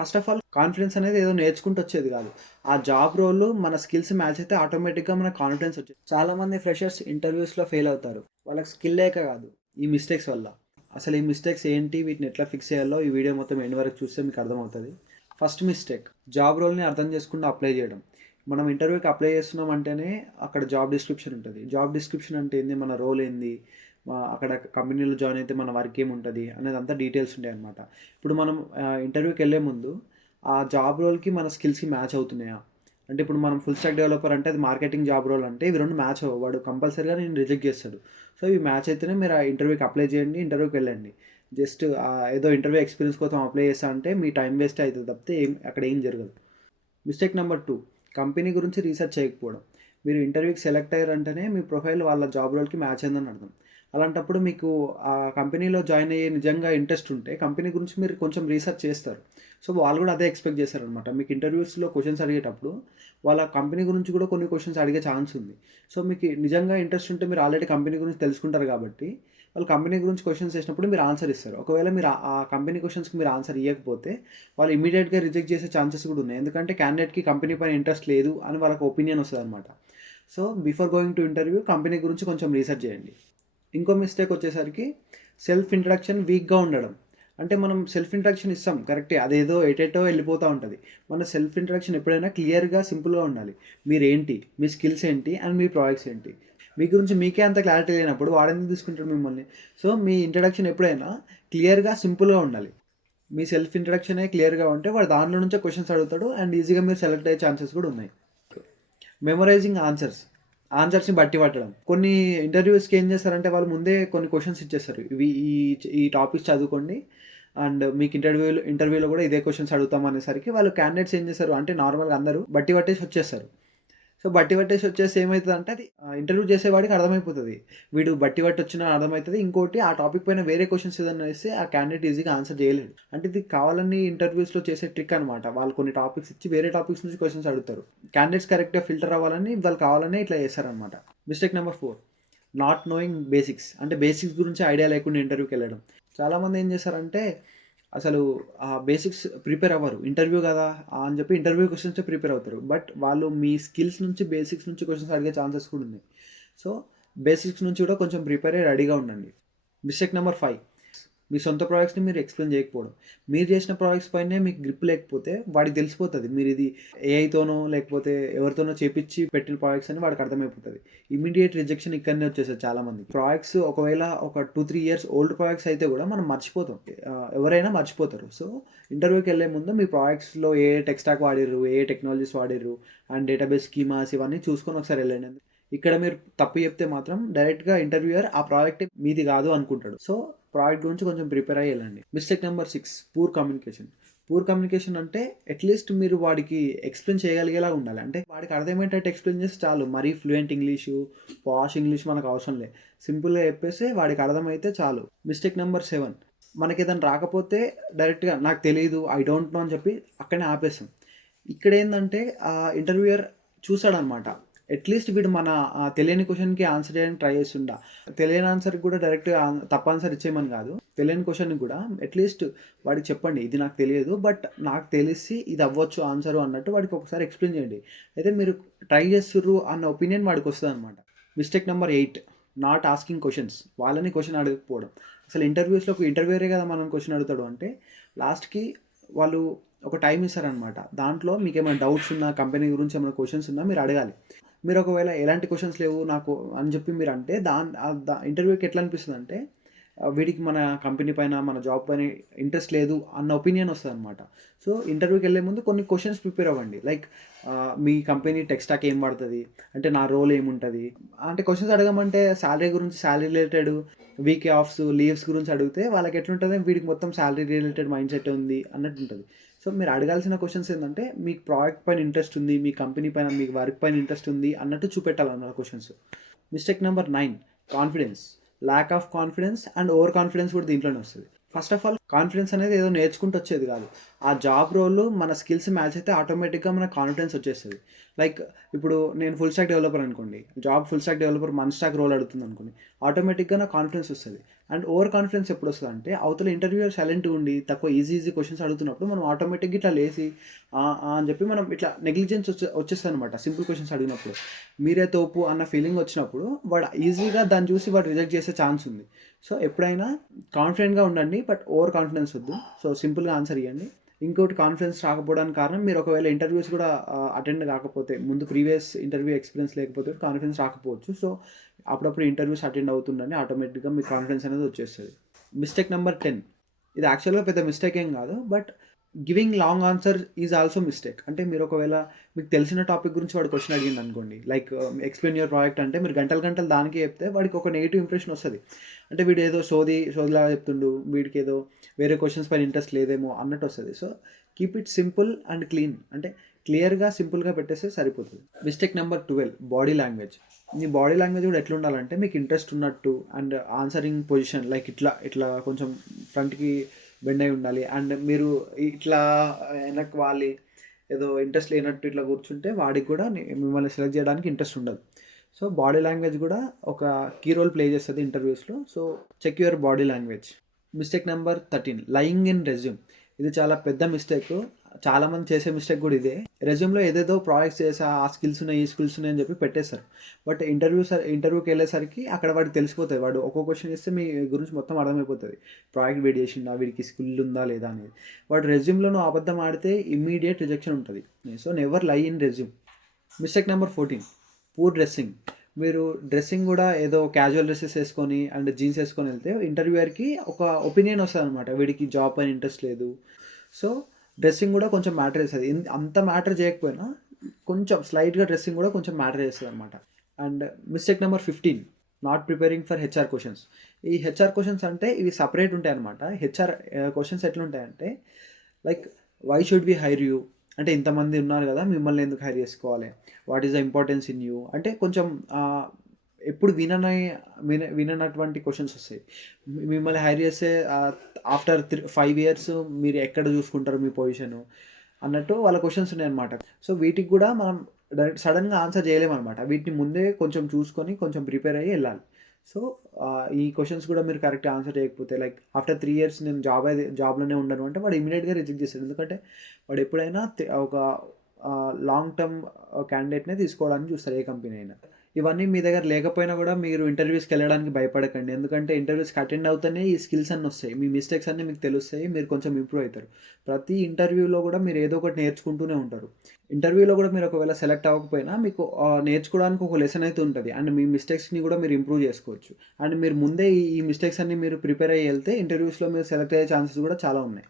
First of all confidence అనేది ఏదో నేర్చుకుంటూ వచ్చేది కాదు. ఆ జాబ్ రోల్ మన స్కిల్స్ మ్యాచ్ అయితే ఆటోమేటిక్‌గా మనకు కాన్ఫిడెన్స్ వచ్చేది. చాలామంది ఫ్రెషర్స్ ఇంటర్వ్యూస్‌లో ఫెయిల్ అవుతారు. వాళ్ళకి స్కిల్ లేక కాదు, ఈ మిస్టేక్స్ వల్ల. అసలు ఈ మిస్టేక్స్ ఏంటి? వీటిని ఎట్లా ఫిక్స్ చేయాలో ఈ వీడియో మొత్తం ఎండ్ వరకు చూస్తే మీకు అర్థమవుతది. ఫస్ట్ మిస్టేక్, జాబ్ రోల్‌ని అర్థం చేసుకుండా అప్లై చేయడం. మనం ఇంటర్వ్యూకి అప్లై చేస్తున్నాం అంటేనే అక్కడ జాబ్ డిస్క్రిప్షన్ ఉంటది. జాబ్ డిస్క్రిప్షన్ అంటే ఏంది? మన రోల్ ఏంది? అక్కడ కంపెనీలో జాయిన్ అయితే మన వర్క్ ఏముంటది? అనేదంతా డీటెయిల్స్ ఉంటాయన్నమాట. ఇప్పుడు మనం ఇంటర్వ్యూకి వెళ్ళే ముందు ఆ జాబ్ రోల్‌కి మన స్కిల్స్‌కి మ్యాచ్ అవుతున్నాయా? అంటే ఇప్పుడు మనం ఫుల్ స్టాక్ డెవలపర్ అంటే అది మార్కెటింగ్ జాబ్ రోల్ అంటే ఇవి 2 మ్యాచ్ అవ్వవు. వాడు కంపల్సరీగా నిన్ను రిజెక్ట్ చేస్తాడు. సో, ఇవి మ్యాచ్ అయితేనే మీరు ఆ ఇంటర్వ్యూకి అప్లై చేయండి. ఇంటర్వ్యూకి వెళ్ళండి. జస్ట్ ఏదో ఇంటర్వ్యూ ఎక్స్‌పీరియన్స్ కోసం అప్లై చేశా అంటే మీ టైం వేస్టే అయితది తప్పితే అక్కడ ఏం జరగదు. మిస్టేక్ నెంబర్ 2, కంపెనీ గురించి రీసెర్చ్ చేయకపోవడం. మీరు ఇంటర్వ్యూకి సెలెక్ట్ అయ్యారంటేనే మీ ప్రొఫైల్ వాళ్ళ జాబ్ రోల్‌కి మ్యాచ్ అయిందని అర్థం. అలాంటప్పుడు మీకు ఆ కంపెనీలో జాయిన్ అయ్యే నిజంగా ఇంట్రెస్ట్ ఉంటే కంపెనీ గురించి మీరు కొంచెం రీసెర్చ్ చేస్తారు. సో, వాళ్ళు కూడా అదే ఎక్స్‌పెక్ట్ చేస్తారనమాట. మీకు ఇంటర్వ్యూస్‌లో క్వెషన్స్ అడిగేటప్పుడు వాళ్ళ కంపెనీ గురించి కూడా కొన్ని క్వెషన్స్ అడిగే ఛాన్స్ ఉంది. సో, మీకు నిజంగా ఇంట్రెస్ట్ ఉంటే మీరు ఆల్రెడీ కంపెనీ గురించి తెలుసుకుంటారు కాబట్టి వాళ్ళు కంపెనీ గురించి క్వెషన్స్ చేసినప్పుడు మీరు ఆన్సర్ ఇస్తారు. ఒకవేళ మీరు ఆ కంపెనీ క్వెషన్స్‌కి మీరు ఆన్సర్ ఇయ్యకపోతే వాళ్ళు ఇమ్మీడియేట్‌గా రిజెక్ట్ చేసే ఛాన్సెస్ కూడా ఉన్నాయి. ఎందుకంటే క్యాండిడేట్‌కి కంపెనీ పైన ఇంట్రెస్ట్ లేదు అని వాళ్ళకి ఒపీనియన్ వస్తదనమాట. So, before going to interview company గురించి కొంచెం రీసెర్చ్ చేయండి. ఇంకో మిస్టేక్ వచ్చేసరికి సెల్ఫ్ ఇంట్రడక్షన్ వీక్‌గా ఉండడం. అంటే మనం సెల్ఫ్ ఇంట్రడక్షన్ ఇస్తాం కరెక్టే. అదేదో ఎటెటో వెళ్ళిపోతా ఉంటది. మన సెల్ఫ్ ఇంట్రడక్షన్ ఎప్పుడైనా క్లియర్‌గా, సింపుల్‌గా ఉండాలి. మీరేంటి? మీ స్కిల్స్ ఏంటి? అండ్ మీ ప్రాజెక్ట్స్ ఏంటి? మీ గురించి మీకే అంత క్లారిటీ లేనప్పుడు వాడెందుకు తీసుకుంటాడు మిమ్మల్ని? సో, మీ ఇంట్రడక్షన్ ఎప్పుడైనా క్లియర్‌గా, సింపుల్‌గా ఉండాలి. మీ సెల్ఫ్ ఇంట్రడక్షనే క్లియర్‌గా ఉంటే వాడు దాంట్లో నుంచే క్వెషన్స్ అడుగుతాడు అండ్ ఈజీగా మీరు సెలెక్ట్ అయ్యే ఛాన్సెస్ కూడా ఉన్నాయి. మెమరైజింగ్ ఆన్సర్స్‌ని బట్టి పట్టడం. కొన్ని ఇంటర్వ్యూస్‌కి ఏం చేస్తారంటే వాళ్ళు ముందే కొన్ని క్వెషన్స్ ఇచ్చేస్తారు. ఇవి ఈ ఈ టాపిక్స్ చదువుకోండి అండ్ మీకు ఇంటర్వ్యూలో కూడా ఇదే క్వెషన్స్ అడుగుతాం అనేసరికి వాళ్ళు క్యాండిడేట్స్ ఏం చేస్తారు అంటే నార్మల్‌గా అందరూ బట్టి పట్టేసి వచ్చేస్తారు. సో, బట్టి పట్టేసి వచ్చేస్తే ఏమైతదంటే అది ఇంటర్వ్యూ చేసేవాడికి అర్థమైపోతది. వీడు బట్టి పట్టి వచ్చిండని అర్థమైతది. ఇంకోటి ఆ టాపిక్ పైన వేరే క్వెషన్స్ ఏదన్నా ఇస్తే ఆ క్యాండిడేట్ ఈజీగా ఆన్సర్ చేయలేడు. అంటే ఇది కావాలని ఇంటర్వ్యూస్‌లో చేసే ట్రిక్ అనమాట. వాళ్ళు కొన్ని టాపిక్స్ ఇచ్చి వేరే టాపిక్స్ నుంచి క్వెషన్స్ అడుగుతారు. క్యాండిడేట్స్ కరెక్ట్‌గా ఫిల్టర్ అవ్వాలని వాళ్ళు కావాలనే ఇట్లా చేస్తారనమాట. Mistake number 4, not knowing basics. అంటే బేసిక్స్ గురించి ఐడియా లేకుండా ఇంటర్వ్యూకెళ్ళడం. చాలామంది ఏం చేస్తారంటే అసలు ఆ బేసిక్స్ ప్రిపేర్ అవ్వరు. ఇంటర్వ్యూ గదా అని చెప్పి ఇంటర్వ్యూ క్వెషన్సే ప్రిపేర్ అవుతారు. బట్ వాళ్ళు మీ స్కిల్స్ నుంచి బేసిక్స్ నుంచి క్వెషన్స్ అడిగే ఛాన్సెస్ కూడా ఉన్నాయి. సో, బేసిక్స్ నుంచి కూడా కొంచెం ప్రిపేర్ అయ్యి రెడీగా ఉండండి. మిస్టేక్ నెంబర్ 5, మీ సొంత ప్రాజెక్ట్స్‌ని మీరు ఎక్స్‌ప్లెయిన్ చేయకపోవడం. మీరు చేసిన ప్రాజెక్ట్స్ పైనే మీకు గ్రిప్ లేకపోతే వాడికి తెలిసిపోతది. మీరిది ఏఐతోనో లేకపోతే ఎవరితోనో చేపిచ్చి పెట్టిన ప్రాజెక్ట్స్ అని వాడికి అర్థమైపోతది. ఇమ్మీడియేట్ రిజెక్షన్ ఇక్కడనే వచ్చేస్తది చాలామందికి. ప్రాజెక్ట్స్ ఒకవేళ ఒక 2, 3 ఇయర్స్ ఓల్డ్ ప్రాజెక్ట్స్ అయితే కూడా మనం మర్చిపోతాం. ఎవరైనా మర్చిపోతారు. సో, ఇంటర్వ్యూకెళ్ళే ముందు మీ ప్రాజెక్ట్స్‌లో ఏ టెక్ స్టాక్ వాడిర్రు, ఏ టెక్నాలజీస్ వాడిర్రు అండ్ డేటాబేస్ స్కీమాస్ ఇవన్నీ చూసుకొని ఒకసారి వెళ్ళండి. ఇక్కడ మీరు తప్పు చెప్తే మాత్రం డైరెక్ట్‌గా ఇంటర్వ్యూయర్ ఆ ప్రాజెక్ట్ మీది కాదు అనుకుంటాడు. సో, ప్రాజెక్ట్ గురించి కొంచెం ప్రిపేర్ అయ్యి వెళ్ళండి. Mistake number 6, poor communication. Poor communication అంటే అట్‌లీస్ట్ మీరు వాడికి ఎక్స్‌ప్లెయిన్ చేయగలిగేలా ఉండాలి. అంటే వాడికి అర్థమయ్యేటట్టు ఎక్స్‌ప్లెయిన్ చేస్తే చాలు. మరీ ఫ్లూయెంట్ ఇంగ్లీషు, పాష్ ఇంగ్లీష్ మనకు అవసరం లేదు. సింపుల్‌గా చెప్పేసి వాడికి అర్థమైతే చాలు. మిస్టేక్ నెంబర్ 7, మనకేదైనా రాకపోతే డైరెక్ట్‌గా నాకు తెలీదు, ఐ డోంట్ నో అని చెప్పి అక్కడనే ఆపేస్తాం. ఇక్కడేందంటే ఇంటర్వ్యూయర్ చూసాడనమాట. అట్‌లీస్ట్ వీడు మన తెలియని క్వెషన్‌కి ఆన్సర్ చేయడానికి ట్రై చేస్తుండా. తెలియని ఆన్సర్‌కి కూడా డైరెక్ట్‌గా తప్పు ఆన్సర్ ఇచ్చేయమని కాదు. తెలియని క్వెషన్‌కి కూడా అట్‌లీస్ట్ వాడికి చెప్పండి. ఇది నాకు తెలియదు. బట్ నాకు తెలిసి ఇది అవ్వచ్చు ఆన్సరు అన్నట్టు వాడికి ఒకసారి ఎక్స్‌ప్లెయిన్ చేయండి. అయితే మీరు ట్రై చేస్తుర్రు అన్న ఒపీనియన్ వాడికొస్తదనమాట. Mistake number 8, not asking questions. వాళ్ళని క్వెషన్ అడగకపోవడం. అసలు ఇంటర్వ్యూస్‌లో ఒక ఇంటర్వ్యూయరే కదా మనల్ని క్వెషన్ అడుగుతాడు అంటే లాస్ట్‌కి వాళ్ళు ఒక టైమ్ ఇస్తారనమాట. దాంట్లో మీకేమైనా డౌట్స్ ఉన్నా, కంపెనీ గురించి ఏమైనా క్వెషన్స్ ఉన్నా మీరు అడగాలి. మీరు ఒకవేళ ఎలాంటి క్వెషన్స్ లేవు నాకు అని చెప్పి మీరంటే ఇంటర్వ్యూకి ఎట్లా అనిపిస్తదంటే వీడికి మన కంపెనీ పైన, మన జాబ్ పైన ఇంట్రెస్ట్ లేదు అన్న ఒపీనియన్ వస్తదనమాట. సో, ఇంటర్వ్యూకెళ్ళే ముందు కొన్ని క్వెషన్స్ ప్రిపేర్ అవ్వండి. లైక్ మీ కంపెనీ టెక్ స్టాక్ ఏం వాడతది? అంటే నా రోల్ ఏముంటది? అంటే క్వెషన్స్ అడగమంటే సాలరీ గురించి, salary related, week offs, leaves గురించి అడిగితే వాళ్ళకి ఎట్లుంటది? వీడికి మొత్తం సాలరీ రిలేటెడ్ మైండ్ సెట్ ఉంది అన్నట్టుంటది. సో, మీరు అడగాల్సిన క్వెషన్స్ ఏందంటే మీకు ప్రాజెక్ట్ పైన ఇంట్రెస్ట్ ఉంది, మీ కంపెనీ పైన, మీ వర్క్ పైన ఇంట్రెస్ట్ ఉంది అన్నట్టు చూపెట్టాలన్నమాట questions. Mistake number 9, confidence. Lack of confidence and over confidence కూడా దీంట్లోనే వస్తది. ఫస్ట్ ఆఫ్ ఆల్ కాన్ఫిడెన్స్ అనేది ఏదో నేర్చుకుంటూ వచ్చేది కాదు. ఆ జాబ్ రోల్ మన స్కిల్స్ మ్యాచ్ అయితే ఆటోమేటిక్‌గా మనకు కాన్ఫిడెన్స్ వచ్చేస్తది. లైక్ ఇప్పుడు నేను ఫుల్ స్టాక్ డెవలపర్ అనుకోండి. Job full stack developer one stack role అడుగుతుందనుకోండి. ఆటోమేటిక్‌గా నాకు కాన్ఫిడెన్స్ వస్తది. అండ్ ఓవర్ కాన్ఫిడెన్స్ ఎప్పుడు వస్తుందంటే అవతల ఇంటర్వ్యూయర్ సైలెంట్గా ఉండి తక్కువ ఈజీ క్వశ్చన్స్ అడుగుతున్నప్పుడు మనం ఆటోమేటిక్గా ఇట్లా లేసి అని చెప్పి మనం ఇట్లా నెగ్లిజెన్స్ వచ్చేస్తుంది అనమాట సింపుల్ క్వశ్చన్స్ అడిగినప్పుడు. మీరే తోపు అన్న ఫీలింగ్ వచ్చినప్పుడు వాడు ఈజీగా దాన్ని చూసి వాడు రిజెక్ట్ చేసే ఛాన్స్ ఉంది. సో ఎప్పుడైనా కాన్ఫిడెంట్గా ఉండండి, బట్ ఓవర్ కాన్ఫిడెన్స్ వద్దు. సో సింపుల్గా ఆన్సర్ ఇవ్వండి. ఇంకోటి కాన్ఫిడెన్స్ రాకపోవడానికి కారణం మీరు ఒకవేళ ఇంటర్వ్యూస్ కూడా అటెండ్ కాకపోతే, ముందు ప్రీవియస్ ఇంటర్వ్యూ ఎక్స్పీరియన్స్ లేకపోతే కాన్ఫిడెన్స్ రాకపోవచ్చు. సో అప్పుడప్పుడు ఇంటర్వ్యూస్ అటెండ్ అవుతుండని ఆటోమేటిక్గా మీకు కాన్ఫిడెన్స్ అనేది వచ్చేస్తుంది. Mistake number 10. ఇది యాక్చువల్గా పెద్ద మిస్టేక్ ఏం కాదు, but giving long answer is also mistake. అంటే మీరు ఒకవేళ మీకు తెలిసిన టాపిక్ గురించి వాడు క్వశ్చన్ అడిగింది అనుకోండి, లైక్ ఎక్స్ప్లెయిన్ యువర్ ప్రాజెక్ట్ అంటే మీరు గంటలు గంటలు దానికి చెప్తే వాడికి ఒక నెగిటివ్ ఇంప్రెషన్ వస్తుంది. అంటే వీడు ఏదో సోదిలాగా చెప్తుండు, వీడికి ఏదో వేరే క్వశ్చన్స్ పైన ఇంట్రెస్ట్ లేదేమో అన్నట్టు వస్తుంది. So keep it simple and clean. అంటే క్లియర్గా సింపుల్గా పెట్టేస్తే సరిపోతుంది. Mistake number 12, body language. మీ బాడీ లాంగ్వేజ్ కూడా ఎట్లా ఉండాలంటే మీకు ఇంట్రెస్ట్ ఉన్నట్టు, అండ్ ఆన్సరింగ్ పొజిషన్ లైక్ ఇట్లా ఇట్లా కొంచెం ఫ్రంట్కి బెండ్ అయి ఉండాలి. అండ్ మీరు ఇట్లా వెనక్కి వాలి ఏదో ఇంట్రెస్ట్ లేనట్టు ఇట్లా కూర్చుంటే వాడికి కూడా మిమ్మల్ని సెలెక్ట్ చేయడానికి ఇంట్రెస్ట్ ఉండదు. సో బాడీ లాంగ్వేజ్ కూడా ఒక కీ రోల్ ప్లే చేస్తుంది ఇంటర్వ్యూస్లో. So check your body language. Mistake number 13, lying in resume. ఇది చాలా పెద్ద మిస్టేక్. చాలామంది చేసే మిస్టేక్ కూడా ఇదే. రెజ్యూమ్లో ఏదేదో ప్రాజెక్ట్స్ చేసి ఆ స్కిల్స్ ఉన్నాయి, ఈ స్కిల్స్ ఉన్నాయి అని చెప్పి పెట్టేస్తారు. బట్ ఇంటర్వ్యూకి వెళ్ళేసరికి అక్కడ వాడికి తెలిసిపోతుంది. వాడు ఒక్కో క్వశ్చన్ ఇస్తే మీ గురించి మొత్తం అర్థమైపోతుంది. ప్రాజెక్ట్ వీడి చేసిండా, వీడికి స్కిల్ ఉందా లేదా అనేది. వాడు రెజ్యూమ్లో నువ్వు అబద్ధం ఆడితే ఇమ్మీడియట్ రిజెక్షన్ ఉంటుంది. సో నెవర్ లై in resume. Mistake number 14, poor dressing. మీరు డ్రెస్సింగ్ కూడా ఏదో క్యాజువల్ డ్రెస్సెస్ వేసుకొని అండ్ జీన్స్ వేసుకొని వెళ్తే ఇంటర్వ్యూయర్కి ఒక ఒపీనియన్ వస్తుంది అనమాట, వీడికి జాబ్ పైన ఇంట్రెస్ట్ లేదు. సో డ్రెస్సింగ్ కూడా కొంచెం మ్యాటర్ చేస్తుంది. అంత మ్యాటర్ చేయకపోయినా కొంచెం స్లైట్గా డ్రెస్సింగ్ కూడా కొంచెం మ్యాటర్ చేస్తుంది అనమాట. And mistake number 15, not preparing for HR questions. ఈ హెచ్ఆర్ క్వశ్చన్స్ అంటే ఇవి సపరేట్ ఉంటాయి అనమాట. హెచ్ఆర్ క్వశ్చన్స్ ఎట్లుంటాయంటే like why should we hire you, అంటే ఇంతమంది ఉన్నారు కదా మిమ్మల్ని ఎందుకు హైర్ చేసుకోవాలి, what is the importance in you, అంటే కొంచెం ఎప్పుడు విననటువంటి క్వశ్చన్స్ వస్తాయి. మిమ్మల్ని హైర్ చేస్తే ఆఫ్టర్ 5 years మీరు ఎక్కడ చూసుకుంటారు మీ పొజిషను అన్నట్టు వాళ్ళ క్వశ్చన్స్ ఉన్నాయన్నమాట. సో వీటికి కూడా మనం డైరెక్ట్ సడన్గా ఆన్సర్ చేయలేమన్నమాట. వీటిని ముందే కొంచెం చూసుకొని కొంచెం ప్రిపేర్ అయ్యి వెళ్ళాలి. సో ఈ క్వశ్చన్స్ కూడా మీరు కరెక్ట్గా ఆన్సర్ చేయకపోతే, లైక్ ఆఫ్టర్ 3 years నేను జాబ్లోనే ఉండను అంటే వాడు ఇమీడియట్గా రిజెక్ట్ చేస్తాడు. ఎందుకంటే వాడు ఎప్పుడైనా ఒక లాంగ్ టర్మ్ క్యాండిడేట్నే తీసుకోవడానికి చూస్తారు ఏ కంపెనీ అయినా. ఇవన్నీ మీ దగ్గర లేకపోయినా కూడా మీరు ఇంటర్వ్యూస్కి వెళ్ళడానికి భయపడకండి. ఎందుకంటే ఇంటర్వ్యూస్కి అటెండ్ అవుతూనే ఈ స్కిల్స్ అన్నీ వస్తాయి, మీ మిస్టేక్స్ అన్నీ మీకు తెలుస్తాయి, మీరు కొంచెం ఇంప్రూవ్ అవుతారు. ప్రతి ఇంటర్వ్యూలో కూడా మీరు ఏదో ఒకటి నేర్చుకుంటూనే ఉంటారు. ఇంటర్వ్యూలో కూడా మీరు ఒకవేళ సెలెక్ట్ అవ్వకపోయినా మీకు నేర్చుకోవడానికి ఒక లెసన్ అయితే ఉంటుంది. అండ్ మీ మిస్టేక్స్ని కూడా మీరు ఇంప్రూవ్ చేసుకోవచ్చు. అండ్ మీరు ముందే ఈ మిస్టేక్స్ అన్ని మీరు ప్రిపేర్ అయ్యి వెళ్తే ఇంటర్వ్యూస్లో మీరు సెలెక్ట్ అయ్యే ఛాన్సెస్ కూడా చాలా ఉన్నాయి.